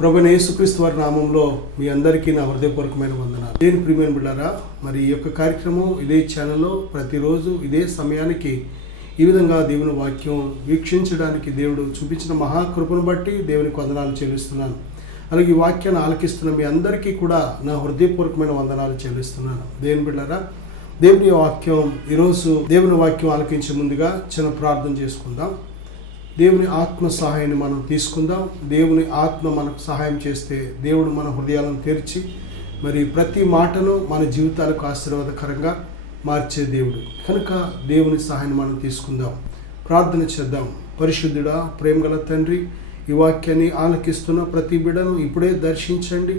ప్రభువైన యేసుక్రీస్తు వారి నామంలో మీ అందరికీ నా హృదయపూర్వకమైన వందనాలు. దేని ప్రియమైన బిడ్డారా, మరి ఈ యొక్క కార్యక్రమం ఇదే ఛానల్లో ప్రతిరోజు ఇదే సమయానికి ఈ విధంగా దేవుని వాక్యం వీక్షించడానికి దేవుడు చూపించిన మహాకృపను బట్టి దేవునికి వందనాలు చెల్లిస్తున్నాను. అలాగే ఈ వాక్యాన్ని ఆలకిస్తున్న మీ అందరికీ కూడా నా హృదయపూర్వకమైన వందనాలు చెల్లిస్తున్నాను. దేవుని బిడ్డారా, దేవుని వాక్యం ఈరోజు దేవుని వాక్యం ఆలకించే ముందుగా చిన్న ప్రార్థన చేసుకుందాం. దేవుని ఆత్మ సహాయాన్ని మనం తీసుకుందాం. దేవుని ఆత్మ మనకు సహాయం చేస్తే దేవుడు మన హృదయాలను తెరిచి మరి ప్రతి మాటను మన జీవితాలకు ఆశీర్వాదకరంగా మార్చే దేవుడు కనుక దేవుని సహాయాన్ని మనం తీసుకుందాం. ప్రార్థన చేద్దాం. పరిశుద్ధుడా, ప్రేమగల తండ్రి, ఈ వాక్యాన్ని ఆలకిస్తున్న ప్రతి బిడ్డను ఇప్పుడే దర్శించండి,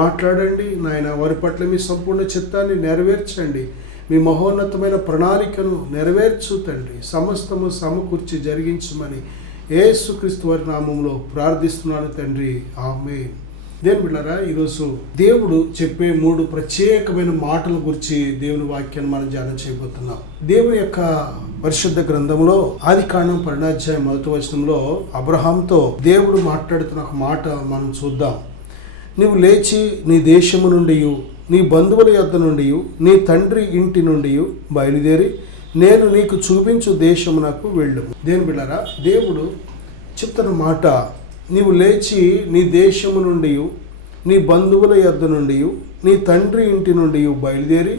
మాట్లాడండి నాయన. వారి పట్ల మీ సంపూర్ణ చిత్తాన్ని నెరవేర్చండి. మీ మహోన్నతమైన ప్రణాళికను నెరవేర్చు తండ్రి. సమస్తము సమకూర్చి జరిగించమని యేసుక్రీస్తు వారి నామంలో ప్రార్థిస్తున్నాను తండ్రి, ఆమేన్. దేవుని బిడ్డలారా, ఈరోజు దేవుడు చెప్పే 3 ప్రత్యేకమైన మాటల గురించి దేవుని వాక్యాన్ని మనం ధ్యానం చేయబోతున్నాం. దేవుని యొక్క పరిశుద్ధ గ్రంథంలో ఆదికాండం 12వ అధ్యాయం 1వ వచనంలో అబ్రహాంతో దేవుడు మాట్లాడుతున్న ఒక మాట మనం చూద్దాం. నీవు లేచి నీ దేశము నుండి, నీ బంధువుల యొద్ద నుండి, నీ తండ్రి ఇంటి నుండి బయలుదేరి నేను నీకు చూపించు దేశమునకు వెళ్ళుము. దేని బిడ్డలారా, దేవుడు చెప్తున్న మాట, నీవు లేచి నీ దేశము నుండి, నీ బంధువుల యొద్ద నుండి, నీ తండ్రి ఇంటి నుండి బయలుదేరి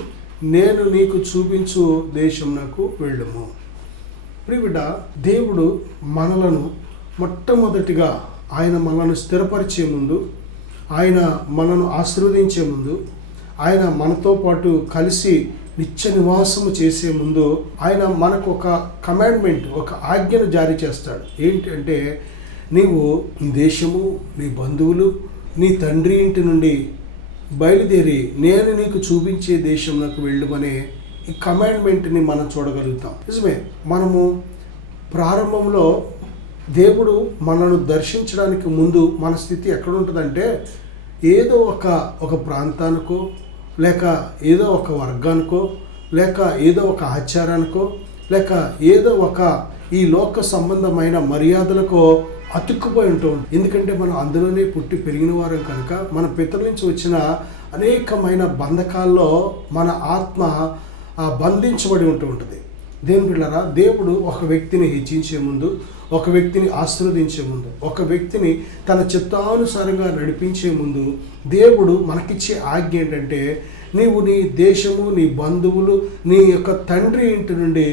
నేను నీకు చూపించు దేశమునకు వెళ్ళుము. ప్రియ బిడ్డ, దేవుడు మనలను మొట్టమొదటిగా ఆయన మనను స్థిరపరిచే ముందు, ఆయన మనను ఆశీర్వదించే ముందు, ఆయన మనతో పాటు కలిసి నిత్య నివాసము చేసే ముందు ఆయన మనకు ఒక కమాండ్మెంట్, ఒక ఆజ్ఞను జారీ చేస్తాడు. ఏంటంటే, నీవు నీ దేశము, నీ బంధువులు, నీ తండ్రి ఇంటి నుండి బయలుదేరి నేను నీకు చూపించే దేశంలోకి వెళ్ళమనే ఈ కమాండ్మెంట్ని మనం చూడగలుగుతాం. నిజమే, మనము ప్రారంభంలో దేవుడు మనను దర్శించడానికి ముందు మన స్థితి ఎక్కడ ఉంటుందంటే, ఏదో ఒక ప్రాంతానికో, లేక ఏదో ఒక వర్గానికో, లేక ఏదో ఒక ఆచారానికో, లేక ఏదో ఒక ఈ లోక సంబంధమైన మర్యాదలకో అతుక్కుపోయి ఉంటాం. ఎందుకంటే మనం అందులోనే పుట్టి పెరిగిన వారం కనుక మన పితరుల నుంచి వచ్చిన అనేకమైన బంధకాల్లో మన ఆత్మ బంధించబడి ఉంటుంది. దేవుని బిడ్డలారా, దేవుడు ఒక వ్యక్తిని హెచ్చించే ముందు, ఒక వ్యక్తిని ఆశీర్వదించే ముందు, ఒక వ్యక్తిని తన చిత్తానుసారంగా నడిపించే ముందు దేవుడు మనకిచ్చే ఆజ్ఞ ఏంటంటే, నీవు నీ దేశము, నీ బంధువులు, నీ యొక్క తండ్రి ఇంటి నుండి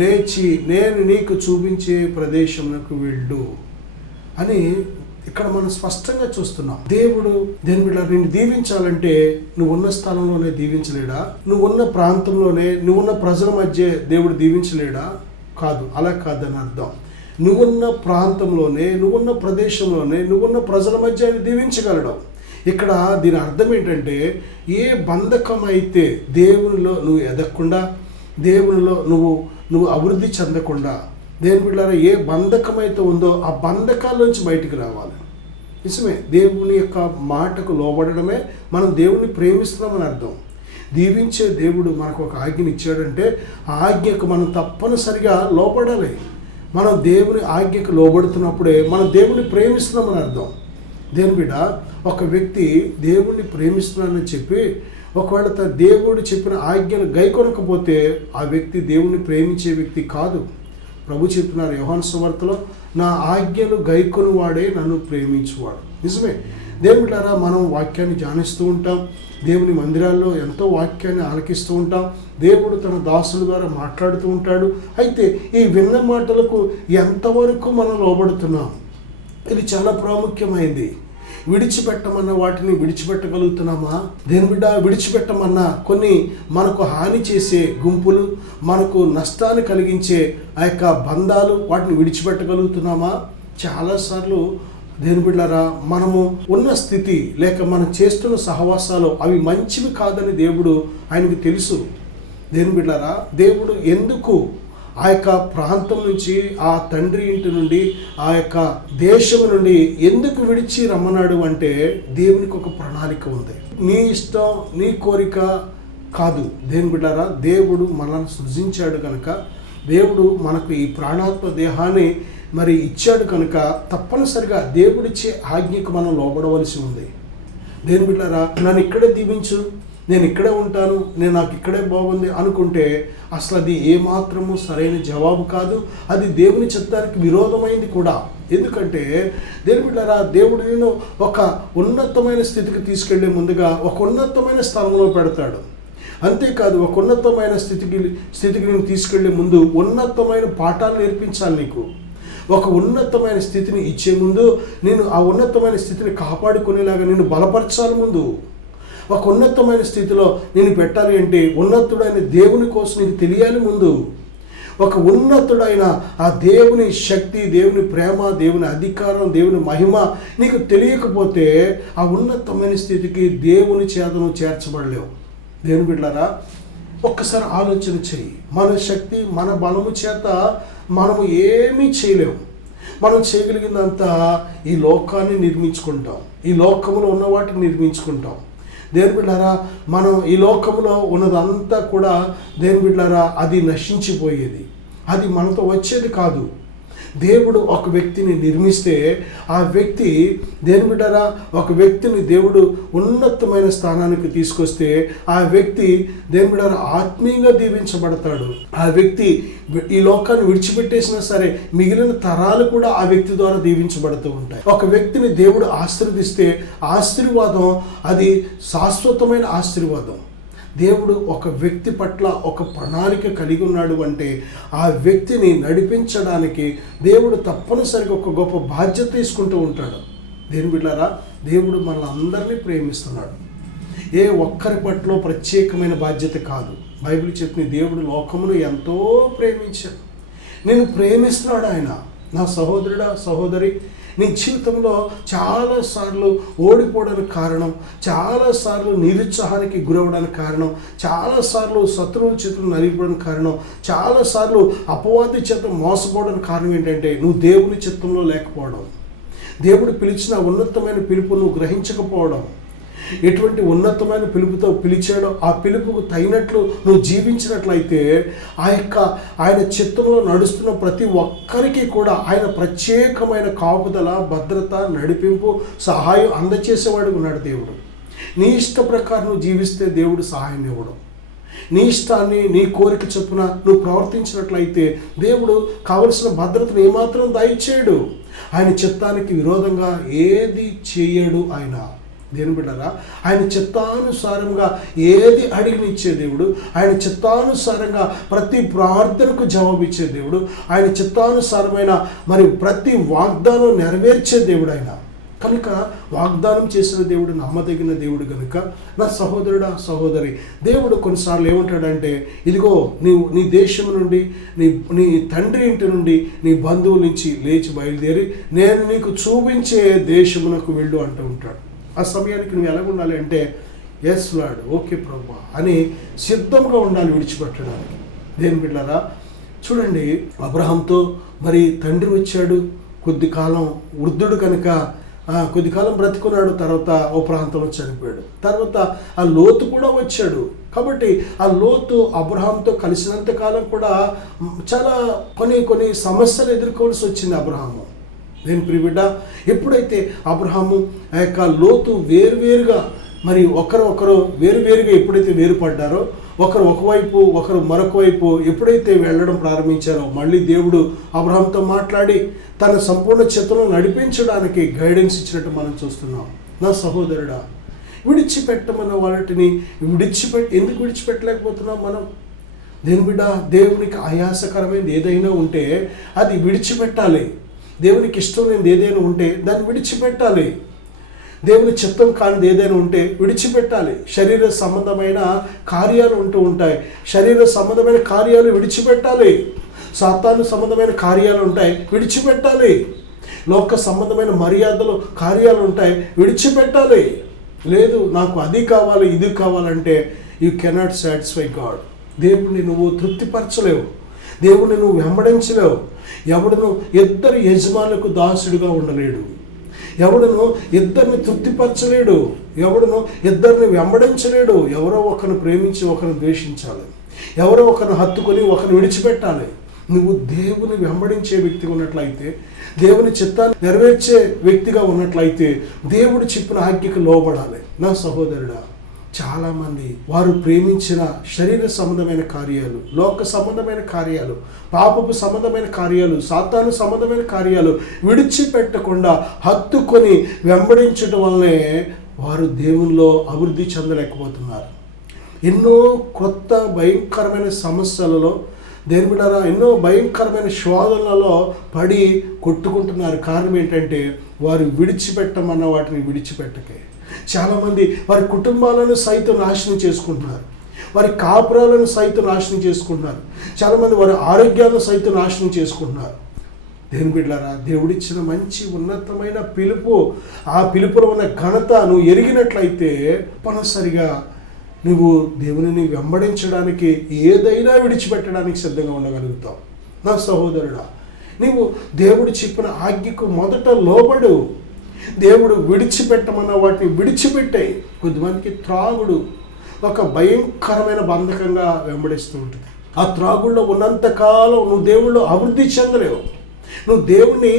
లేచి నేను నీకు చూపించే ప్రదేశంలోకి వెళ్ళు అని ఇక్కడ మనం స్పష్టంగా చూస్తున్నాం. దేవుడు దేని బిడ్డ నిన్ను దీవించాలంటే నువ్వున్న స్థలంలోనే దీవించలేడా? నువ్వున్న ప్రాంతంలోనే, నువ్వున్న ప్రజల మధ్య దేవుడు దీవించలేడా? కాదు, అలా కాదని అర్థం. నువ్వున్న ప్రాంతంలోనే, నువ్వున్న ప్రదేశంలోనే, నువ్వున్న ప్రజల మధ్య ఆయన దీవించగలడు. ఇక్కడ దీని అర్థం ఏంటంటే, ఏ బంధకం అయితే దేవునిలో నువ్వు ఎదగకుండా, దేవునిలో నువ్వు అభివృద్ధి చెందకుండా, దేవుని బిడ్డలారా, ఏ బంధకం అయితే ఉందో ఆ బంధకాల నుంచి బయటికి రావాలి. నిజమే, దేవుని యొక్క మాటకు లోబడడమే మనం దేవుని ప్రేమిస్తున్నామని అర్థం. దీవించే దేవుడు మనకు ఒక ఆజ్ఞని ఇచ్చాడంటే ఆ ఆజ్ఞకు మనం తప్పనిసరిగా లోబడాలి. మనం దేవుని ఆజ్ఞకు లోబడుతున్నప్పుడే మనం దేవుని ప్రేమిస్తున్నామని అర్థం. దేవుని బిడ్డ, ఒక వ్యక్తి దేవుణ్ణి ప్రేమిస్తున్నానని చెప్పి ఒకవేళ దేవుడు చెప్పిన ఆజ్ఞను గైకొనకపోతే ఆ వ్యక్తి దేవుణ్ణి ప్రేమించే వ్యక్తి కాదు. ప్రభు చెప్తున్నారు యోహాను సువార్తలో, నా ఆజ్ఞలు గైకొని వాడే నన్ను ప్రేమించువాడు. నిజమే, దేవుని బిడ్డలారా, మనం వాక్యాన్ని ధ్యానిస్తూ ఉంటాం, దేవుని మందిరాల్లో ఎంతో వాక్యాన్ని ఆలకిస్తూ ఉంటాం, దేవుడు తన దాసుల ద్వారా మాట్లాడుతూ ఉంటాడు. అయితే ఈ విన్న మాటలకు ఎంతవరకు మనం లోబడుతున్నాం? ఇది చాలా ప్రాముఖ్యమైంది. విడిచిపెట్టమన్న వాటిని విడిచిపెట్టగలుగుతున్నామా? దేని బిడ్డ, విడిచిపెట్టమన్నా కొన్ని మనకు హాని చేసే గుంపులు, మనకు నష్టాన్ని కలిగించే ఆ యొక్క బంధాలు, వాటిని విడిచిపెట్టగలుగుతున్నామా? చాలాసార్లు దేని బిడ్డలారా, మనము ఉన్న స్థితి లేక మనం చేస్తున్న సహవాసాలు అవి మంచివి కాదని దేవుడు ఆయనకు తెలుసు. దేని బిడ్డలారా, దేవుడు ఎందుకు ఆ యొక్క ప్రాంతం నుంచి, ఆ తండ్రి ఇంటి నుండి, ఆ యొక్క దేశం నుండి ఎందుకు విడిచి రమ్మన్నాడు అంటే, దేవునికి ఒక ప్రణాళిక ఉంది. నీ ఇష్టం, నీ కోరిక కాదు. దేని బిడ్డారా, దేవుడు మనల్ని సృజించాడు కనుక దేవుడు మనకు ఈ ప్రాణాత్మ దేహాన్ని మరి ఇచ్చాడు కనుక తప్పనిసరిగా దేవుడిచ్చే ఆజ్ఞకు మనం లోబడవలసి ఉంది. దేవుని బిడ్డలారా, నన్ను ఇక్కడే దీవించు, నేను ఇక్కడే ఉంటాను, నాకు ఇక్కడే బాగుంది అనుకుంటే అసలు అది ఏమాత్రము సరైన జవాబు కాదు. అది దేవుని చిత్తానికి విరోధమైంది కూడా. ఎందుకంటే దేవుని బిడ్డలారా, దేవుడు నేను ఒక ఉన్నతమైన స్థితికి తీసుకెళ్లే ముందుగా ఒక ఉన్నతమైన స్థలంలో పెడతాడు. అంతేకాదు, ఒక ఉన్నతమైన స్థితికి నేను తీసుకెళ్లే ముందు ఉన్నతమైన పాఠాలు నేర్పించాలి నీకు. ఒక ఉన్నతమైన స్థితిని ఇచ్చే ముందు నేను ఆ ఉన్నతమైన స్థితిని కాపాడుకునేలాగా నేను బలపరచాలి. ముందు ఒక ఉన్నతమైన స్థితిలో నేను పెట్టాలి అంటే ఉన్నతుడైన దేవుని కోసం నీకు తెలియాలి. ముందు ఒక ఉన్నతుడైన ఆ దేవుని శక్తి, దేవుని ప్రేమ, దేవుని అధికారం, దేవుని మహిమ నీకు తెలియకపోతే ఆ ఉన్నతమైన స్థితికి దేవుని చేతను చేర్చబడలేవు. దేవుని బిడ్డలారా, ఒక్కసారి ఆలోచన చెయ్యి. మన శక్తి, మన బలము చేత మనము ఏమీ చేయలేము. మనం చేయగలిగిందంతా ఈ లోకాన్ని నిర్మించుకుంటాం, ఈ లోకంలో ఉన్న వాటిని నిర్మించుకుంటాం. దేవుని బిడ్డలారా, మనం ఈ లోకంలో ఉన్నదంతా కూడా దేవుని బిడ్డలారా అది నశించిపోయేది, అది మనతో వచ్చేది కాదు. దేవుడు ఒక వ్యక్తిని నిర్మిస్తే ఆ వ్యక్తి దేవుని బిడ్డలారా, ఒక వ్యక్తిని దేవుడు ఉన్నతమైన స్థానానికి తీసుకొస్తే ఆ వ్యక్తి దేవుని బిడ్డలారా ఆత్మీయంగా దీవించబడతాడు. ఆ వ్యక్తి ఈ లోకాన్ని విడిచిపెట్టేసినా సరే మిగిలిన తరాలు కూడా ఆ వ్యక్తి ద్వారా దీవించబడుతూ ఉంటాయి. ఒక వ్యక్తిని దేవుడు ఆశీర్వదిస్తే ఆశీర్వాదం అది శాశ్వతమైన ఆశీర్వాదం. దేవుడు ఒక వ్యక్తి పట్ల ఒక ప్రణాళిక కలిగి ఉన్నాడు అంటే ఆ వ్యక్తిని నడిపించడానికి దేవుడు తప్పనిసరిగా ఒక గొప్ప బాధ్యత తీసుకుంటూ ఉంటాడు. దేవుని బిడ్డలారా, దేవుడు మనల్ని అందరినీ ప్రేమిస్తున్నాడు. ఏ ఒక్కరి పట్ల ప్రత్యేకమైన బాధ్యత కాదు. బైబిల్ చెప్పిన దేవుడు లోకమును ఎంతో ప్రేమించాడు. నేను ప్రేమిస్తున్నాడు ఆయన. నా సహోదరుడా, సహోదరి, నీ జీవితంలో చాలాసార్లు ఓడిపోవడానికి కారణం, చాలాసార్లు నిరుత్సాహానికి గురవడానికి కారణం, చాలాసార్లు శత్రువుల చేతులు నలిగిపోవడానికి కారణం, చాలాసార్లు అపవాది చేత మోసపోవడానికి కారణం ఏంటంటే నువ్వు దేవుని చిత్తంలో లేకపోవడం, దేవుడు పిలిచిన ఉన్నతమైన పిలుపు నువ్వు గ్రహించకపోవడం. ఎటువంటి ఉన్నతమైన పిలుపుతో పిలిచాడో ఆ పిలుపుకు తగినట్లు నువ్వు జీవించినట్లయితే ఆయన చిత్తంలో నడుస్తున్న ప్రతి ఒక్కరికి కూడా ఆయన ప్రత్యేకమైన కాపుదల, భద్రత, నడిపింపు, సహాయం అందచేసేవాడు ఉన్నాడు దేవుడు. నీ ఇష్ట ప్రకారం నువ్వు జీవిస్తే దేవుడు సహాయం ఇవ్వడం. నీ ఇష్టాన్ని, నీ కోరిక చొప్పున నువ్వు ప్రవర్తించినట్లయితే దేవుడు కావలసిన భద్రతను ఏమాత్రం దయచేయడు. ఆయన చిత్తానికి విరోధంగా ఏది చేయడు ఆయన. దేవుని బిడ్డలారా, ఆయన చిత్తానుసారంగా ఏది అడిగినిచ్చే దేవుడు, ఆయన చిత్తానుసారంగా ప్రతి ప్రార్థనకు జవాబిచ్చే దేవుడు, ఆయన చిత్తానుసారమైన మరి ప్రతి వాగ్దానం నెరవేర్చే దేవుడు ఆయన. కనుక వాగ్దానం చేసిన దేవుడు నమ్మదగిన దేవుడు కనుక నా సహోదరుడా, సహోదరి, దేవుడు కొన్నిసార్లు ఏమంటాడంటే ఇదిగో నీ దేశం నుండి, నీ తండ్రి ఇంటి నుండి, నీ బంధువుల నుంచి లేచి బయలుదేరి నేను నీకు చూపించే దేశమునకు వెళ్ళు అంటూ ఉంటాడు. ఆ సమయానికి నువ్వు ఎలా ఉండాలి అంటే ఎస్ లార్డ్, ఓకే ప్రభువా అని సిద్ధంగా ఉండాలి విడిచిపెట్టడానికి. దేవుని బిడ్డలారా, చూడండి, అబ్రహాంతో మరి తండ్రి వచ్చాడు, కొద్ది కాలం వృద్ధుడు కనుక కొద్ది కాలం బ్రతికున్నాడు, తర్వాత ఓ ప్రాంతంలో చనిపోయాడు. తర్వాత ఆ లోతు కూడా వచ్చాడు. కాబట్టి ఆ లోతు అబ్రహాంతో కలిసినంత కాలం కూడా చాలా కొన్ని సమస్యలు ఎదుర్కోవాల్సి వచ్చింది అబ్రహాము. నేను ప్రియబిడ్డ, ఎప్పుడైతే అబ్రహాము ఆ యొక్క లోతు వేరువేరుగా మరి ఒకరు వేరువేరుగా ఎప్పుడైతే వేరుపడ్డారో, ఒకరు ఒకవైపు ఒకరు మరొక వైపు ఎప్పుడైతే వెళ్ళడం ప్రారంభించారో, మళ్ళీ దేవుడు అబ్రహాంతో మాట్లాడి తన సంపూర్ణ చిత్తంలో నడిపించడానికి గైడెన్స్ ఇచ్చినట్టు మనం చూస్తున్నాం. నా సహోదరుడా, విడిచిపెట్టమన్న వాటిని ఎందుకు విడిచిపెట్టలేకపోతున్నాం మనం? దేని బిడ్డ, దేవునికి ఆయాసకరమైనది ఏదైనా ఉంటే అది విడిచిపెట్టాలి. దేవునికి ఇష్టం లేనిది ఏదైనా ఉంటే దాన్ని విడిచిపెట్టాలి. దేవుని చిత్తం కానిది ఏదైనా ఉంటే విడిచిపెట్టాలి. శరీర సంబంధమైన కార్యాలు ఉంటూ ఉంటాయి, శరీర సంబంధమైన కార్యాలు విడిచిపెట్టాలి. సాతాను సంబంధమైన కార్యాలు ఉంటాయి, విడిచిపెట్టాలి. లోక సంబంధమైన మర్యాదలు కార్యాలు ఉంటాయి, విడిచిపెట్టాలి. లేదు నాకు అది కావాలి ఇది కావాలంటే యూ కెనాట్ సాటిస్ఫై గాడ్. దేవుడిని నువ్వు తృప్తిపరచలేవు, దేవుడిని నువ్వు వెంబడించలేవు. ఎవడును ఇద్దరు యజమానులకు దాసుడిగా ఉండలేడు, ఎవడును ఇద్దరిని తృప్తిపరచలేడు, ఎవడును ఇద్దరిని వెంబడించలేడు. ఎవరో ఒకరిని ప్రేమించి ఒకరిని ద్వేషించాలి, ఎవరో ఒకరిని హత్తుకొని ఒకరిని విడిచిపెట్టాలి. నువ్వు దేవుని వెంబడించే వ్యక్తిగా ఉన్నట్లయితే, దేవుని చిత్తాన్ని నెరవేర్చే వ్యక్తిగా ఉన్నట్లయితే దేవుడు చెప్పిన ఆజ్ఞకు లోబడాలి. నా సహోదరుడా, చాలామంది వారు ప్రేమించిన శరీర సంబంధమైన కార్యాలు, లోక సంబంధమైన కార్యాలు, పాపపు సంబంధమైన కార్యాలు, సాతాను సంబంధమైన కార్యాలు విడిచిపెట్టకుండా హత్తుకొని వెంబడించడం వల్లనే వారు దేవునిలో అభివృద్ధి చెందలేకపోతున్నారు. ఎన్నో కొత్త భయంకరమైన సమస్యలలో దేని బిడ్డారా, ఎన్నో భయంకరమైన శోధనలలో పడి కొట్టుకుంటున్నారు. కారణం ఏంటంటే వారు విడిచిపెట్టమన్న వాటిని విడిచిపెట్టకే. చాలామంది వారి కుటుంబాలను సైతం నాశనం చేసుకుంటున్నారు, వారి కాపురాలను సైతం నాశనం చేసుకుంటున్నారు, చాలామంది వారి ఆరోగ్యాలను సైతం నాశనం చేసుకుంటున్నారు. దేని బిడ్డలారా, దేవుడిచ్చిన మంచి ఉన్నతమైన పిలుపు, ఆ పిలుపులో ఉన్న ఘనత నువ్వు ఎరిగినట్లయితే తప్పనిసరిగా నువ్వు దేవునిని వెంబడించడానికి, ఏదైనా విడిచిపెట్టడానికి సిద్ధంగా ఉండగలుగుతావు. నా సహోదరుడా, నీవు దేవుడు చెప్పిన ఆజ్ఞకు మొదట లోబడు. దేవుడు విడిచిపెట్టమన్న వాటిని విడిచిపెట్టాయి. కొద్దిమందికి త్రాగుడు ఒక భయంకరమైన బంధకంగా వెంబడిస్తూ ఉంటుంది. ఆ త్రాగుల్లో ఉన్నంతకాలం నువ్వు దేవుళ్ళు అభివృద్ధి చెందలేవు. నువ్వు దేవుణ్ణి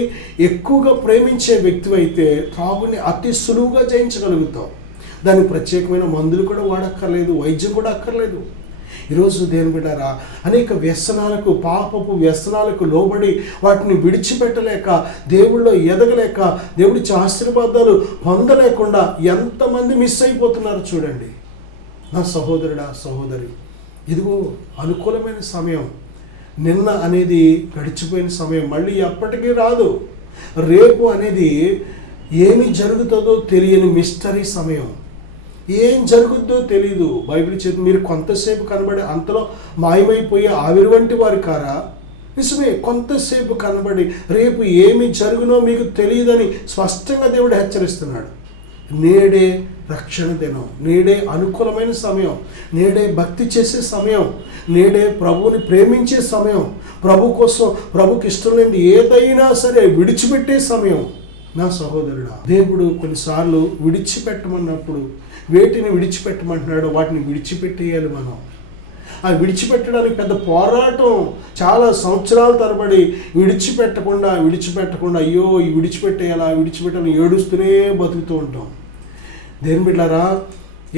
ఎక్కువగా ప్రేమించే వ్యక్తివైతే త్రాగుని అతి సులువుగా జయించగలుగుతావు. దానికి ప్రత్యేకమైన మందులు కూడా వాడక్కర్లేదు, వైద్యం కూడా అక్కర్లేదు. ఈరోజు దేవుని బిడ్డారా, అనేక వ్యసనాలకు, పాపపు వ్యసనాలకు లోబడి వాటిని విడిచిపెట్టలేక, దేవుళ్ళో ఎదగలేక, దేవుడిచ్చే ఆశీర్వాదాలు పొందలేకుండా ఎంతమంది మిస్ అయిపోతున్నారు చూడండి. నా సహోదరుడా, సహోదరి, ఇదిగో అనుకూలమైన సమయం. నిన్న అనేది గడిచిపోయిన సమయం, మళ్ళీ ఎప్పటికీ రాదు. రేపు అనేది ఏమి జరుగుతుందో తెలియని మిస్టరీ సమయం. ఏం జరుగుద్దో తెలీదు. బైబిల్ చేతి మీరు కొంతసేపు కనబడి అంతలో మాయమైపోయే ఆవిరి వంటి వారి కారా? నిజమే, కొంతసేపు కనబడి రేపు ఏమి జరుగునో మీకు తెలియదని స్పష్టంగా దేవుడు హెచ్చరిస్తున్నాడు. నేడే రక్షణ దినం, నేడే అనుకూలమైన సమయం, నేడే భక్తి చేసే సమయం, నేడే ప్రభువుని ప్రేమించే సమయం, ప్రభు కోసం, ప్రభుకి ఇష్టం లేని ఏదైనా సరే విడిచిపెట్టే సమయం. నా సహోదరుడా, దేవుడు కొన్నిసార్లు విడిచిపెట్టమన్నప్పుడు వేటిని విడిచిపెట్టమంటున్నాడో వాటిని విడిచిపెట్టేయాలి. మనం ఆ విడిచిపెట్టడానికి పెద్ద పోరాటం, చాలా సంవత్సరాల తరబడి విడిచిపెట్టకుండా అయ్యో ఈ విడిచిపెట్టాలని ఏడుస్తూనే బతుకుతూ ఉంటాం. దేని బిడ్డారా,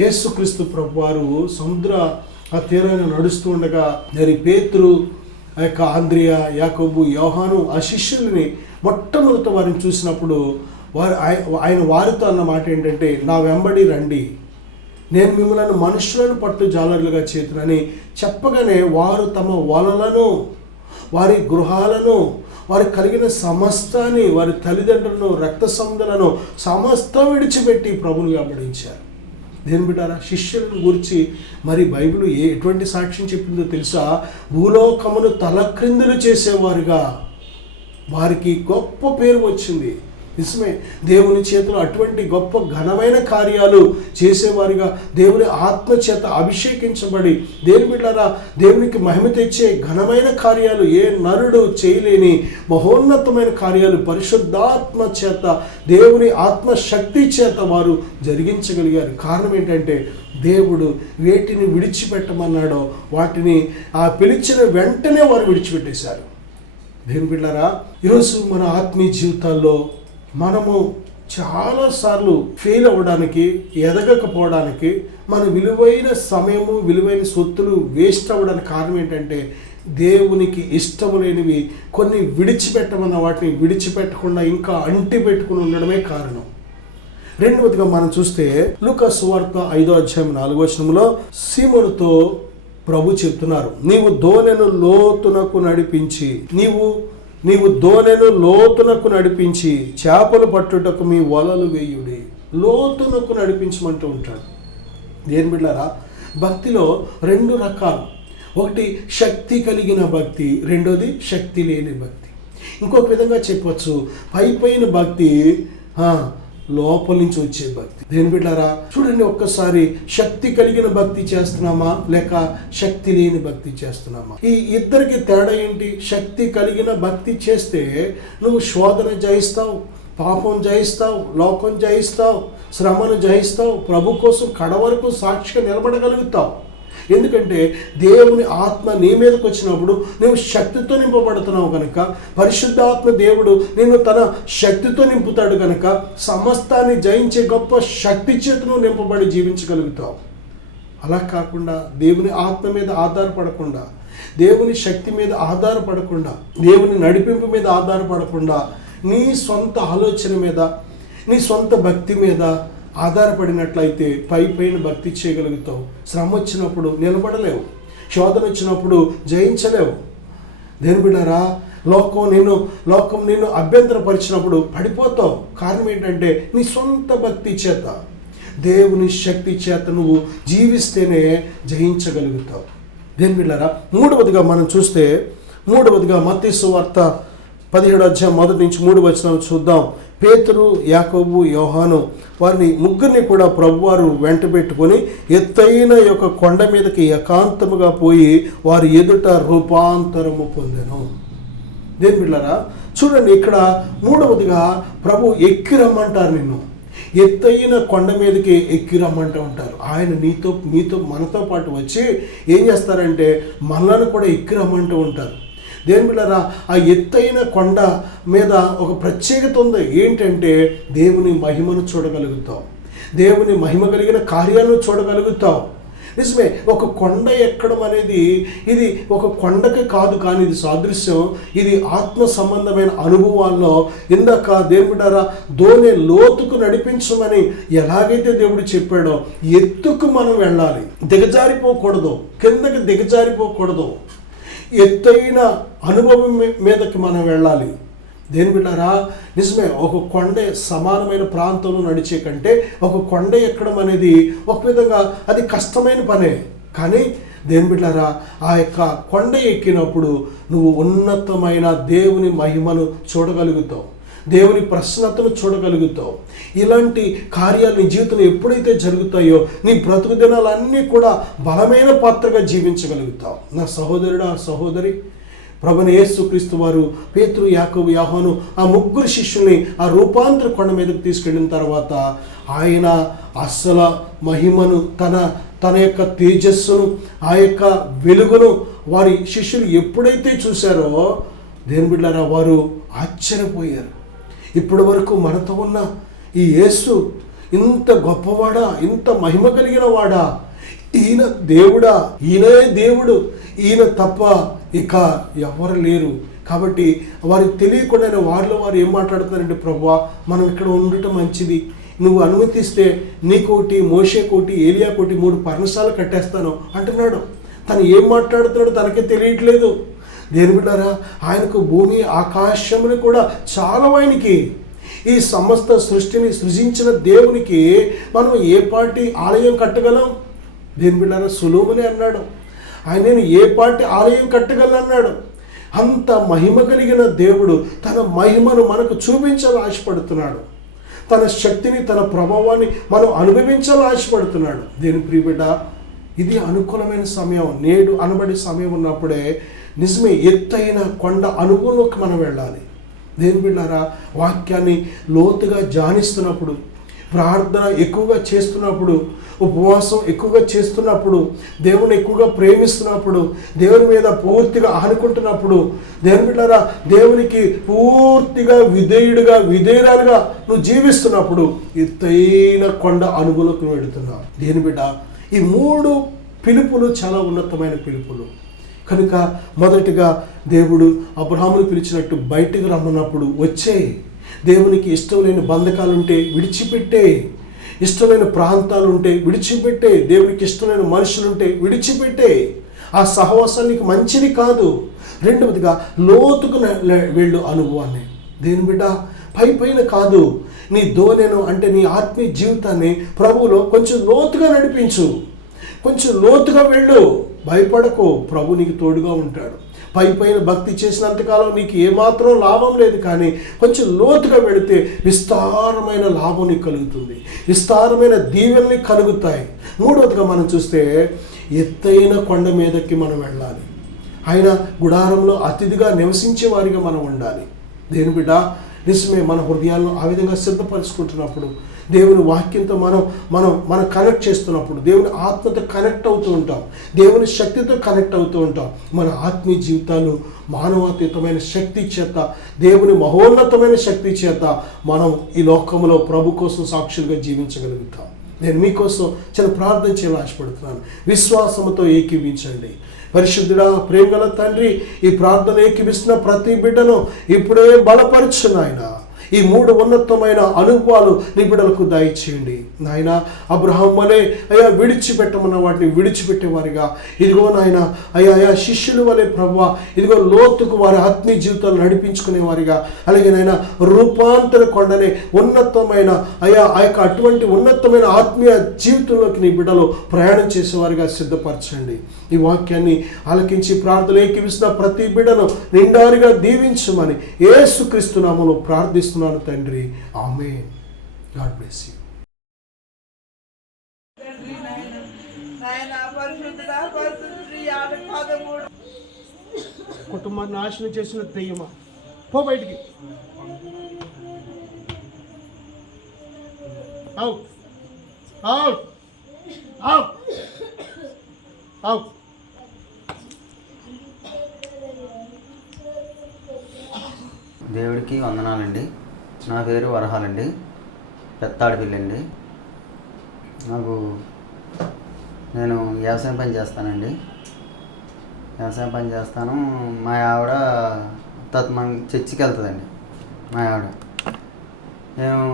యేసుక్రీస్తు ప్రభువారు సముద్ర ఆ తీరాన్ని నడుస్తూ ఉండగా మరి పేతురు, ఆ యొక్క ఆంద్రియా, యాకోబు, యోహాను ఆ శిష్యుల్ని మొట్టమొదట వారిని చూసినప్పుడు ఆయన వారితో అన్న మాట ఏంటంటే, నా వెంబడి రండి, నేను మిమ్మల్ని మనుషులను పట్టు జాలరులుగా చేతునని చెప్పగానే వారు తమ వలలను, వారి గృహాలను, వారి కలిగిన సమస్తాన్ని, వారి తల్లిదండ్రులను, రక్త సంబంధాలను సమస్తం విడిచిపెట్టి ప్రభుని వెంబడించారు. దేని బిడ్డారా, శిష్యులను గురించి మరి బైబిల్ ఎటువంటి సాక్ష్యం చెప్పిందో తెలుసా? భూలోకమును తలక్రిందులు చేసేవారుగా వారికి గొప్ప పేరు వచ్చింది. నిజమే, దేవుని చేతిలో అటువంటి గొప్ప ఘనమైన కార్యాలు చేసేవారిగా, దేవుని ఆత్మ చేత అభిషేకించబడి, దేని బిడ్డలారా, దేవునికి మహిమ తెచ్చే ఘనమైన కార్యాలు, ఏ నరుడు చేయలేని మహోన్నతమైన కార్యాలు పరిశుద్ధాత్మ చేత, దేవుని ఆత్మశక్తి చేత వారు జరిగించగలిగారు. కారణం ఏంటంటే దేవుడు వేటిని విడిచిపెట్టమన్నాడో వాటిని ఆ పిలిచిన వెంటనే వారు విడిచిపెట్టేశారు. దేని బిడ్డలారా, ఈరోజు మన ఆత్మీయ జీవితాల్లో మనము చాలాసార్లు ఫెయిల్ అవ్వడానికి, ఎదగకపోవడానికి, మన విలువైన సమయము, విలువైన సొత్తులు వేస్ట్ అవ్వడానికి కారణం ఏంటంటే దేవునికి ఇష్టము లేనివి కొన్ని విడిచిపెట్టమన్న వాటిని విడిచిపెట్టకుండా ఇంకా అంటి పెట్టుకుని ఉండడమే కారణం. రెండవదిగా మనం చూస్తే లూకా సువార్త 5వ అధ్యాయం 4వ వచనంలో సీమోనుతో ప్రభు చెప్తున్నారు, నీవు దోణెను లోతునకు నడిపించి చేపలు పట్టుటకు మీ వలలు వేయుడి. లోతునకు నడిపించమంటూ ఉంటాడు. దేని బిడ్డారా, భక్తిలో 2 రకాలు. ఒకటి శక్తి కలిగిన భక్తి, రెండోది శక్తి లేని భక్తి. ఇంకొక విధంగా చెప్పవచ్చు, పైన భక్తి, లోపల నుంచి వచ్చే భక్తి. దేని బిడ్డారా, చూడండి ఒక్కసారి, శక్తి కలిగిన భక్తి చేస్తున్నామా లేక శక్తి లేని భక్తి చేస్తున్నామా? ఈ ఇద్దరికి తేడా ఏంటి? శక్తి కలిగిన భక్తి చేస్తే నువ్వు శోధన జయిస్తావు, పాపం జయిస్తావు, లోకం జయిస్తావు, శ్రమను జయిస్తావు, ప్రభు కోసం కడ వరకు సాక్షిగా నిలబడగలుగుతావు. ఎందుకంటే దేవుని ఆత్మ నీ మీదకి వచ్చినప్పుడు నువ్వు శక్తితో నింపబడుతున్నావు కనుక, పరిశుద్ధాత్మ దేవుడు నిన్ను తన శక్తితో నింపుతాడు కనుక సమస్తాన్ని జయించే గొప్ప శక్తి చేతను నింపబడి జీవించగలుగుతావు. అలా కాకుండా దేవుని ఆత్మ మీద ఆధారపడకుండా, దేవుని శక్తి మీద ఆధారపడకుండా, దేవుని నడిపింపు మీద ఆధారపడకుండా నీ సొంత ఆలోచన మీద, నీ సొంత భక్తి మీద ఆధారపడినట్లయితే పైన భక్తి చేయగలుగుతావు. శ్రమ వచ్చినప్పుడు నిలబడలేవు, శోధన వచ్చినప్పుడు జయించలేవు. దేని బిడ్డారా, లోకం నిన్ను అభ్యంతరపరిచినప్పుడు పడిపోతావు. కారణం ఏంటంటే నీ సొంత భక్తి చేత, దేవుని శక్తి చేత నువ్వు జీవిస్తేనే జయించగలుగుతావు. దేని బిడ్డారా, మూడవదిగా మనం చూస్తే, మత్తయి సువార్త 17:1-3 చూద్దాం. పేతురు, యాకోబు, యోహాను వారిని ముగ్గురిని కూడా ప్రభువారు వెంట పెట్టుకొని ఎత్తైన యొక్క కొండ మీదకి ఏకాంతముగా పోయి వారి ఎదుట రూపాంతరము పొందెను. దేని బిడ్డలారా, చూడండి, ఇక్కడ మూడవదిగా ప్రభు ఎక్కి రమ్మంటారు. నిన్ను ఎత్తైన కొండ మీదకి ఎక్కి రమ్మంటూ ఉంటారు. ఆయన మీతో మనతో పాటు వచ్చి ఏం చేస్తారంటే మనలను కూడా ఎక్కి రమ్మంటూ ఉంటారు. దేని బిడ్డలారా, ఆ ఎత్తైన కొండ మీద ఒక ప్రత్యేకత ఉంది. ఏంటంటే దేవుని మహిమను చూడగలుగుతావు, దేవుని మహిమ కలిగిన కార్యాలను చూడగలుగుతావు. నిజమే, ఒక కొండ ఎక్కడం అనేది ఇది ఒక కొండకి కాదు, కానీ ఇది సాదృశ్యం. ఇది ఆత్మ సంబంధమైన అనుభవాల్లో ఇందాక దేవుని బిడ్డలారా దోణి లోతుకు నడిపించమని ఎలాగైతే దేవుడు చెప్పాడో ఎత్తుకు మనం వెళ్ళాలి, దిగజారిపోకూడదు, కిందకి దిగజారిపోకూడదు, ఎత్తైన అనుభవం మీదకి మనం వెళ్ళాలి. దేని బిడ్డారా, నిజమే, ఒక కొండ సమానమైన ప్రాంతంలో నడిచే కంటే ఒక కొండ ఎక్కడం అనేది ఒక విధంగా అది కష్టమైన పనే. కానీ దేని బిడ్డారా, ఆ యొక్క కొండ ఎక్కినప్పుడు నువ్వు ఉన్నతమైన దేవుని మహిమను చూడగలుగుతావు, దేవుని ప్రసన్నతను చూడగలుగుతావు. ఇలాంటి కార్యాలు నీ జీవితంలో ఎప్పుడైతే జరుగుతాయో నీ బ్రతుకు దినాలన్నీ కూడా బలమైన పాత్రగా జీవించగలుగుతావు. నా సహోదరుడా, సహోదరి, ప్రభువైన యేసుక్రీస్తు వారు పేతురు, యాకోబు, యోహాను ఆ ముగ్గురు శిష్యుల్ని ఆ రూపాంతర కొండ మీదకు తీసుకెళ్ళిన తర్వాత ఆయన అసలు మహిమను, తన యొక్క తేజస్సును, ఆ యొక్క వెలుగును వారి శిష్యులు ఎప్పుడైతే చూశారో దేని బిడ్డలారా వారు ఆశ్చర్యపోయారు. ఇప్పటి వరకు మనతో ఉన్న ఈ యేసు ఇంత గొప్పవాడా, ఇంత మహిమ కలిగిన వాడా, ఈయన దేవుడా, ఈయనే దేవుడు, ఈయన తప్ప ఇక ఎవరు లేరు. కాబట్టి వారికి తెలియకుండానే వారిలో వారు ఏం మాట్లాడుతున్నారంటే, ప్రభువా మనం ఇక్కడ ఉండటం మంచిది, నువ్వు అనుమతిస్తే నీకోటి, మోషేకోటి, ఏలియాకోటి 3 పర్ణశాలలు కట్టేస్తాను అంటున్నాడు. తను ఏం మాట్లాడుతున్నాడో తనకే తెలియట్లేదు. దేని బిడ్డారా, ఆయనకు భూమి ఆకాశములు కూడా చాలా. ఆయనకి ఈ సమస్త సృష్టిని సృజించిన దేవునికి మనం ఏ పాటి ఆలయం కట్టగలం? దేని బిడ్డారా, సొలొమోనే అన్నాడు, ఆయన నేను ఏ పాటి ఆలయం కట్టగలను అన్నాడు. అంత మహిమ కలిగిన దేవుడు తన మహిమను మనకు చూపించాలని ఆశపడుతున్నాడు. తన శక్తిని, తన ప్రభావాన్ని మనం అనుభవించాలని ఆశపడుతున్నాడు. దేని ప్రియబిడ్డ, ఇది అనుకూలమైన సమయం. నేడు అనబడి సమయం ఉన్నప్పుడే నిజమే ఎత్తైన కొండ అనుభవంలోకి మనం వెళ్ళాలి. దేని బిడ్డారా, వాక్యాన్ని లోతుగా ధ్యానిస్తున్నప్పుడు, ప్రార్థన ఎక్కువగా చేస్తున్నప్పుడు, ఉపవాసం ఎక్కువగా చేస్తున్నప్పుడు, దేవుని ఎక్కువగా ప్రేమిస్తున్నప్పుడు, దేవుని మీద పూర్తిగా ఆనుకుంటున్నప్పుడు, దేవుని బిడ్డారా దేవునికి పూర్తిగా విధేయురాలుగా నువ్వు జీవిస్తున్నప్పుడు ఎత్తైన కొండ అనుభవంలోకి వెళుతున్నావు. దేని బిడ్డ, ఈ 3 పిలుపులు చాలా ఉన్నతమైన పిలుపులు కనుక మొదటిగా దేవుడు అబ్రహామును పిలిచినట్టు బయటికి రమ్మన్నప్పుడు వచ్చే, దేవునికి ఇష్టం లేని బంధకాలుంటే విడిచిపెట్టే, ఇష్టమైన ప్రాంతాలుంటే విడిచిపెట్టే, దేవునికి ఇష్టమైన మనుషులుంటే విడిచిపెట్టే. ఆ సహవాసానికి మంచిది కాదు. రెండవదిగా లోతుకు వెళ్ళు అనుభవాన్ని. దేని బిడ్డ, పైన కాదు, నీ దోనెను అంటే నీ ఆత్మీయ జీవితాన్ని ప్రభువులో కొంచెం లోతుగా నడిపించు, కొంచెం లోతుగా వెళ్ళు. భయపడకు, ప్రభు నీకు తోడుగా ఉంటాడు. పైన భక్తి చేసినంతకాలం నీకు ఏమాత్రం లాభం లేదు, కానీ కొంచెం లోతుగా వెళితే విస్తారమైన లాభం నీకు కలుగుతుంది, విస్తారమైన దీవెనలు కలుగుతాయి. మూడవదిగా మనం చూస్తే ఎత్తైన కొండ మీదకి మనం వెళ్ళాలి. ఆయన గుడారంలో అతిథిగా నివసించే వారిగా మనం ఉండాలి. దేని బిడ్డ, నిజమే, మన హృదయాలను ఆ విధంగా సిద్ధపరచుకుంటున్నప్పుడు దేవుని వాక్యంతో మనం కనెక్ట్ చేస్తున్నప్పుడు, దేవుని ఆత్మతో కనెక్ట్ అవుతూ ఉంటాం, దేవుని శక్తితో కనెక్ట్ అవుతూ ఉంటాం. మన ఆత్మీయ జీవితాలు మానవాతీతమైన శక్తి చేత, దేవుని మహోన్నతమైన శక్తి చేత మనం ఈ లోకంలో ప్రభు కోసం సాక్షులుగా జీవించగలుగుతాం. నేను మీకోసం చిన్న ప్రార్థన చేయాలని ఆశపడుతున్నాను. విశ్వాసంతో ఏకీవించండి. పరిశుద్ధుడా, ప్రేమగల తండ్రి, ఈ ప్రార్థన ఏకీవిస్తున్న ప్రతి బిడ్డను ఇప్పుడే బలపరచు నాయన. ఈ 3 ఉన్నతమైన అనుభవాలు నీ బిడ్డలకు దయచేయండి నాయన. అబ్రహాం వలె అయ్యా విడిచిపెట్టమన్న వాటిని విడిచిపెట్టేవారిగా, ఇదిగో నాయన అయ్యా శిష్యుల వలె ప్రభువా, ఇదిగో లోతుకు వారి ఆత్మీయ జీవితాలు నడిపించుకునేవారిగా, అలాగే నాయన రూపాంతర కొండనే ఉన్నతమైన అయ్యా ఆ యొక్క అటువంటి ఉన్నతమైన ఆత్మీయ జీవితంలోకి నీ బిడ్డలు ప్రయాణం చేసేవారిగా సిద్ధపరచండి. ఈ వాక్యాన్ని ఆలకించి ప్రార్థనలు ఏకీవిస్తున్న ప్రతి బిడ్డను నిండారుగా దీవించమని యేసుక్రీస్తు నామములో ప్రార్థిస్తున్నాను తండ్రి. ఆమేన్. God bless you. కుటుంబాన్ని నాశనం చేసిన దెయ్యమా, పో బయటికి. Out out out out. దేవుడికి వందనాలండి. నా పేరు వరహాలండి, పెత్తాడిపిల్లండి. నేను వ్యవసాయం పని చేస్తానండి. వ్యవసాయం పని చేస్తాను. మా ఆవిడ చర్చికి వెళ్తుందండి. మా ఆవిడ నేను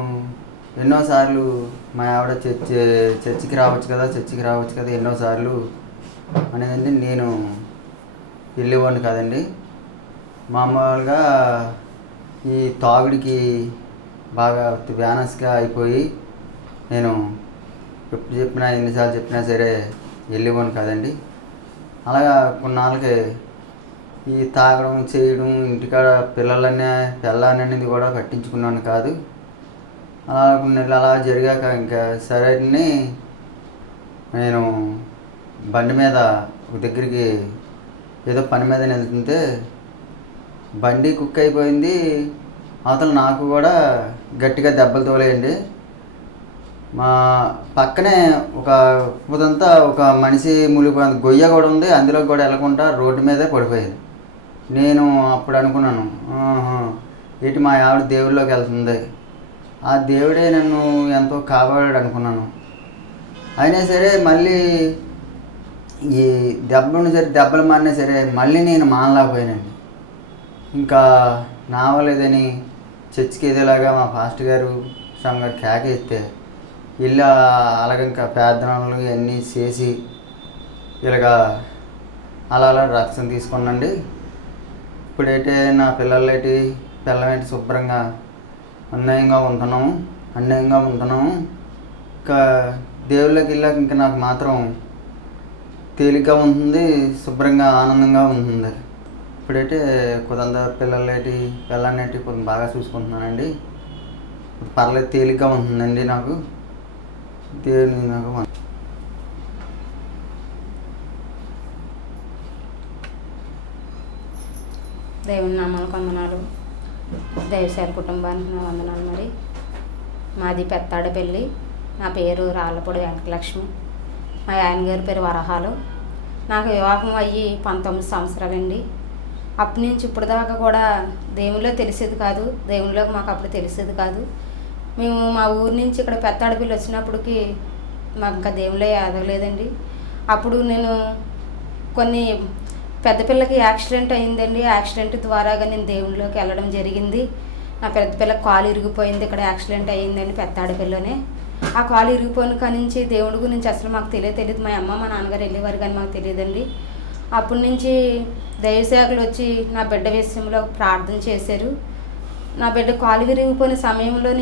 ఎన్నోసార్లు మా ఆవిడ చర్చికి రావచ్చు కదా ఎన్నోసార్లు అనేదండి. నేను వెళ్ళేవాడిని కాదండి. మామూలుగా ఈ తాగుడికి బాగా బ్యానస్గా అయిపోయి నేను ఎప్పుడు చెప్పినా ఎన్నిసార్లు చెప్పినా సరే వెళ్ళేవాడిని కాదండి. అలాగా కొన్నాళ్ళకి ఈ తాగడం చేయడం, ఇంటికాడ పిల్లలనేది కూడా పట్టించుకున్నాను కాదు. అలా కొన్ని నెలలు అలా జరిగాక ఇంకా సరే నేను బండి మీద ఒక దగ్గరికి ఏదో పని మీద వెళ్తుంటే బండి కుక్ అయిపోయింది. అవతల నాకు కూడా గట్టిగా దెబ్బలు తోలేయండి. మా పక్కనే ఒక ఉదంతా ఒక మనిషి మునిగిపోయింది. గొయ్య కూడా ఉంది, అందులో కూడా వెళ్ళకుండా రోడ్డు మీదే పడిపోయింది. నేను అప్పుడు అనుకున్నాను, ఏంటి మా ఆవిడ దేవుడిలోకి వెళ్తుంది, ఆ దేవుడే నన్ను ఎంతో కాపాడాడు అనుకున్నాను. అయినా సరే మళ్ళీ ఈ దెబ్బలు మారినా సరే మళ్ళీ నేను మానలేకపోయానండి. ఇంకా నావలేదని చర్చికి ఏదేలాగా మా పాస్టర్ గారు స్వామి గారు కేక ఎత్తే ఇలా అలాగ ఇంకా ప్రార్థనలు ఇవన్నీ చేసి ఇలాగా అలా రక్షణ తీసుకున్నాండి. ఇప్పుడైతే నా పిల్లలేంటి శుభ్రంగా అన్యాయంగా ఉంటున్నాము. ఇంకా దేవుళ్ళకి వెళ్ళాక ఇంకా నాకు మాత్రం తేలిగ్గా ఉంటుంది, శుభ్రంగా ఆనందంగా ఉంటుంది. ఇప్పుడైతే కొంత పిల్లలనేటి కొంచెం బాగా చూసుకుంటున్నానండి. పర్లేదు, తేలిగ్గా ఉంటుందండి నాకు. దేవుని నాకు దేవుని నామాలకు వందనాలు. దైవసేన కుటుంబానికి నా వందనాలు. మరి మాది పెత్తాడపల్లి. నా పేరు రాళ్ళపూడి వెంకటలక్ష్మి. మా ఆయన గారి పేరు వరహాలు. నాకు వివాహం అయ్యి 19 సంవత్సరాలండి. అప్పటి నుంచి ఇప్పుడు దాకా కూడా దేవునిలో తెలిసేది కాదు, దేవునిలోకి మాకు అప్పుడు తెలిసేది కాదు. మేము మా ఊరి నుంచి ఇక్కడ పెత్తాడపల్లి వచ్చినప్పటికి మాకు ఇంకా దేవునిలో ఎదగలేదండి. అప్పుడు నేను కొన్ని పెద్ద పిల్లకి యాక్సిడెంట్ అయిందండి. యాక్సిడెంట్ ద్వారాగా నేను దేవునిలోకి వెళ్ళడం జరిగింది. నా పెద్ద పిల్లకి కాలు ఇరిగిపోయింది. ఇక్కడ యాక్సిడెంట్ అయ్యిందండి పెత్తాడపల్లిలోనే. ఆ కాలు ఇరిగిపోయిన కాడి నుంచి దేవుడి గురించి అసలు మాకు తెలియదు. మా అమ్మ మా నాన్నగారు వెళ్ళేవారు కానీ మాకు తెలియదండి. అప్పటి నుంచి దైవసేవకులు వచ్చి నా బిడ్డ విషయంలో ప్రార్థన చేశారు. నా బిడ్డ కాలు విరిగిపోయిన సమయంలో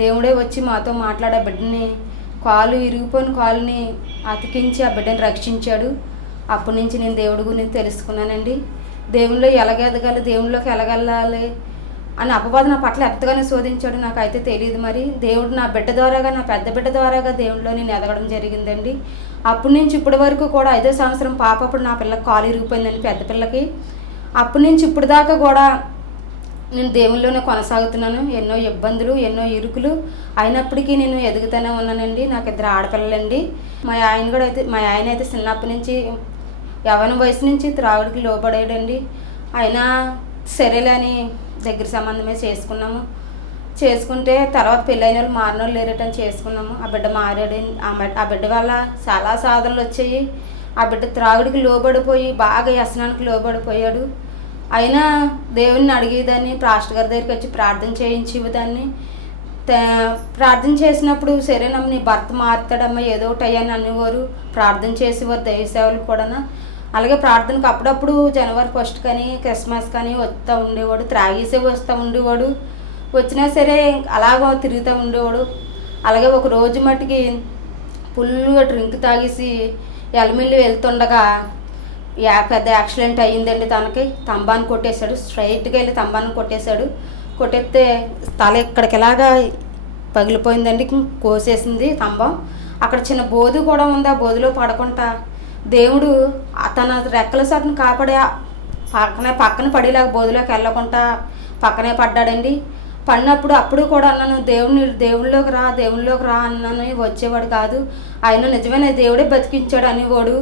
దేవుడే వచ్చి మాతో మాట్లాడే బిడ్డని కాలు ఇరిగిపోయిన కాలుని అతికించి ఆ బిడ్డని రక్షించాడు. అప్పటి నుంచి నేను దేవుడి గురించి తెలుసుకున్నానండి. దేవునిలో ఎలాగెదగాలి, దేవునిలోకి ఎలాగెళ్ళాలి అని అపవాదం నా పట్ల ఎంతగానో శోధించాడు, నాకైతే తెలియదు. మరి దేవుడు నా బిడ్డ ద్వారాగా, నా పెద్ద బిడ్డ ద్వారాగా దేవునిలో నేను ఎదగడం జరిగిందండి. అప్పటి నుంచి ఇప్పటి వరకు కూడా 5వ సంవత్సరం పాప అప్పుడు నా పిల్లకి కాలు ఇరిగిపోయిందండి, పెద్ద పిల్లకి. అప్పటి నుంచి ఇప్పుడు దాకా కూడా నేను దేవుళ్ళలోనే కొనసాగుతున్నాను. ఎన్నో ఇబ్బందులు, ఎన్నో ఇరుకులు అయినప్పటికీ నేను ఎదుగుతూనే ఉన్నానండి. నాకు 2 ఆడపిల్లలండి. మా ఆయన అయితే చిన్నప్పటి నుంచి యవ్వన వయసు నుంచి త్రాగుడికి లోబడేయండి. అయినా సరేలేని దగ్గర సంబంధమే చేసుకున్నాము. చేసుకుంటే తర్వాత పెళ్ళైన వాళ్ళు మారిన వాళ్ళు లేరటని చేసుకున్నాము. ఆ బిడ్డ మారాడు. ఆ బిడ్డ వల్ల చాలా సాధనలు వచ్చాయి. ఆ బిడ్డ త్రాగుడికి లోబడిపోయి బాగా వ్యసనానికి లోబడిపోయాడు. అయినా దేవుడిని అడిగేదాన్ని, పాస్టర్ గారి దగ్గరికి వచ్చి ప్రార్థన చేయించేదాన్ని. ప్రార్థన చేసినప్పుడు సరేనమ్మ నీ భర్త మారుతాడమ్మా ఏదో ఒకటి అయ్యాని అనేవారు. ప్రార్థన చేసేవారు దైవ సేవలు కూడా. అలాగే ప్రార్థనకు అప్పుడప్పుడు జనవరి 1 కానీ క్రిస్మస్ కానీ వస్తూ ఉండేవాడు. త్రాగేసే వస్తూ ఉండేవాడు. వచ్చినా సరే అలాగ తిరుగుతూ ఉండేవాడు. అలాగే ఒక రోజు మట్టుకి ఫుల్గా డ్రింక్ తాగేసి ఎలమిల్లి వెళ్తుండగా పెద్ద యాక్సిడెంట్ అయ్యిందండి. తనకి తంబాన్ని కొట్టేశాడు. స్ట్రైట్గా వెళ్ళి తంబాన్ని కొట్టేశాడు. కొట్టేస్తే తల ఇక్కడికి ఇలాగా పగిలిపోయిందండి. కోసేసింది తంబం. అక్కడ చిన్న బోధు కూడా ఉంది. ఆ బోధులో పడకుండా దేవుడు తన రెక్కల సాటును కాపాడే పక్కన పడేలాగా బోధులోకి వెళ్ళకుండా పక్కనే పడ్డాడండి. పడినప్పుడు అప్పుడు కూడా అన్నాను దేవుళ్ళలోకి రా అన్నాను. వచ్చేవాడు కాదు. ఆయన నిజమైన దేవుడే బతికించాడు అనేవాడు.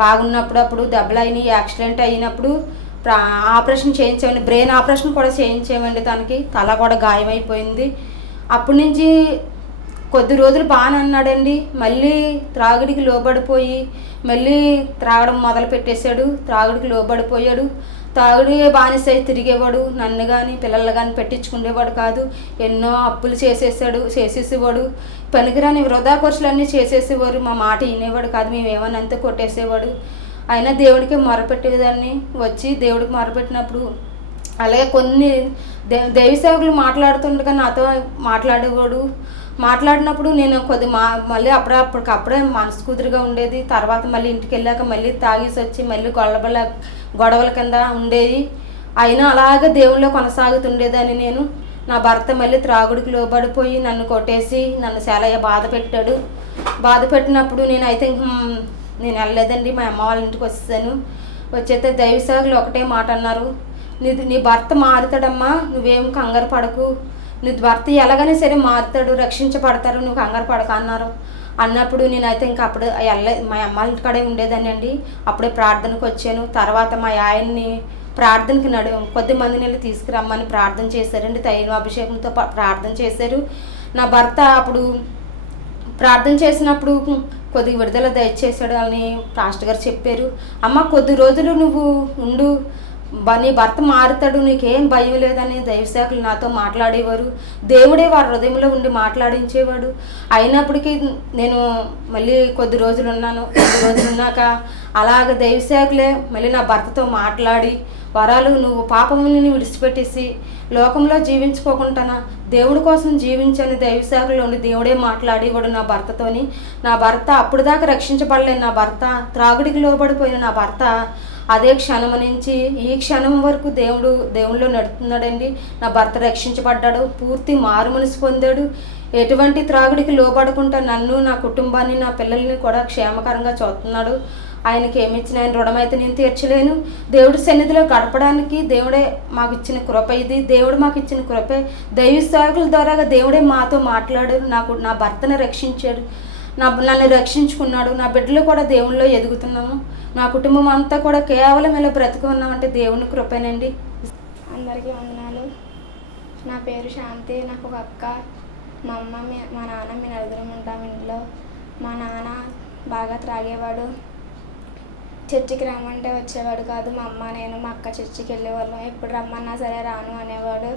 బాగున్నప్పుడు అప్పుడు దెబ్బలు అయినాయి, యాక్సిడెంట్ అయినప్పుడు ఆపరేషన్ చేయించామండి. బ్రెయిన్ ఆపరేషన్ కూడా చేయించామండి. తనకి తల కూడా గాయమైపోయింది. అప్పటి నుంచి కొద్ది రోజులు బాగానే అన్నాడండి. మళ్ళీ త్రాగుడికి లోబడిపోయి మళ్ళీ త్రాగడం మొదలు పెట్టేశాడు. త్రాగుడికి లోబడిపోయాడు. తాగుడు బానిసై తిరిగేవాడు. నన్ను కానీ పిల్లలు కానీ పెట్టించుకునేవాడు కాదు. ఎన్నో అప్పులు చేసేసేవాడు. పనికిరాని వృధా ఖర్చులన్నీ చేసేసేవారు. మా మాట వినేవాడు కాదు. మేము ఏమన్నంతే కొట్టేసేవాడు. అయినా దేవుడికి మొరపెట్టేదాన్ని. వచ్చి దేవుడికి మొరపెట్టినప్పుడు అలాగే కొన్ని దైవ సేవకులు మాట్లాడుతుండగా నాతో మాట్లాడేవాడు. మాట్లాడినప్పుడు నేను మళ్ళీ అప్పటికప్పుడే మనసు కుదురుగా ఉండేది. తర్వాత మళ్ళీ ఇంటికి వెళ్ళాక మళ్ళీ తాగేసి వచ్చి మళ్ళీ గొడవల కింద ఉండేది. అయినా అలాగే దేవుళ్ళో కొనసాగుతుండేదాన్ని నేను. నా భర్త మళ్ళీ త్రాగుడికి లోబడిపోయి నన్ను కొట్టేసి నన్ను చాలా బాధ పెట్టినప్పుడు నేనైతే నేను వెళ్ళలేదండి. మా అమ్మ వాళ్ళ ఇంటికి వచ్చేసాను. వచ్చేస్తే దైవ సేవకులు ఒకటే మాట అన్నారు, నీ భర్త మారుతాడమ్మా, నువ్వేం కంగారు పడకు, నీ భర్త ఎలాగైనా సరే మారుతాడు, రక్షించబడతారు, నువ్వు కంగారు పడక అన్నారు. అన్నప్పుడు నేనైతే ఇంకా అప్పుడు మా అమ్మ ఇంటికాడే ఉండేదాన్ని అండి. అప్పుడే ప్రార్థనకు వచ్చాను. తర్వాత మా ఆయన్ని ప్రార్థనకి కొద్ది మందిని వెళ్ళి తీసుకురమ్మని ప్రార్థన చేశారండి. తైలాభిషేకంతో ప్రార్థన చేశారు. నా భర్త అప్పుడు ప్రార్థన చేసినప్పుడు కొద్దిగా విడుదల దయచేసాడు అని పాస్టర్ గారు చెప్పారు. అమ్మ కొద్ది రోజులు నువ్వు ఉండు, నీ భర్త మారుతాడు, నీకేం భయం లేదని దైవసేవకులు నాతో మాట్లాడేవారు. దేవుడే వారి హృదయంలో ఉండి మాట్లాడించేవాడు. అయినప్పటికీ నేను మళ్ళీ కొద్ది రోజులు ఉన్నాక అలాగ దైవసేవకులే మళ్ళీ నా భర్తతో మాట్లాడి, వరాలు నువ్వు పాపముని విడిచిపెట్టేసి లోకంలో జీవించుకోకుండా దేవుడి కోసం జీవించని దైవసేవకులు ఉండి దేవుడే మాట్లాడేవాడు నా భర్తతోని. నా భర్త అప్పుడు దాకా రక్షించబడలేదు. నా భర్త త్రాగుడికి లోబడిపోయిన నా భర్త అదే క్షణం నుంచి ఈ క్షణం వరకు దేవుళ్ళో నడుపుతున్నాడండి. నా భర్త రక్షించబడ్డాడు, పూర్తి మారు మనసు పొందాడు. ఎటువంటి త్రాగుడికి లోబడకుండా నన్ను, నా కుటుంబాన్ని, నా పిల్లల్ని కూడా క్షేమకరంగా చూస్తున్నాడు. ఆయనకి ఏమి ఇచ్చిన ఆయన రుణం అయితే నేను తీర్చలేను. దేవుడి సన్నిధిలో గడపడానికి దేవుడే మాకు ఇచ్చిన కృప ఇది. దేవుడు మాకు ఇచ్చిన కృపే. దైవ సేవకుల ద్వారా దేవుడే మాతో మాట్లాడారు. నా భర్తను రక్షించాడు, నన్ను రక్షించుకున్నాడు. నా బిడ్డలు కూడా దేవుళ్ళలో ఎదుగుతున్నాము. నా కుటుంబం అంతా కూడా కేవలం ఇలా బ్రతికి ఉన్నామంటే దేవుని కృపేనండి. అందరికీ వందనాలు. నా పేరు శాంతి. నాకు ఒక అక్క, మా అమ్మ, మా నాన్న, మీ నలుగురం ఉంటాం ఇంట్లో. మా నాన్న బాగా త్రాగేవాడు. చర్చికి రమ్మంటే వచ్చేవాడు కాదు. మా అమ్మ, నేను, మా అక్క చర్చికి వెళ్ళేవాళ్ళం. ఎప్పుడు రమ్మన్నా సరే రాను అనేవాడు.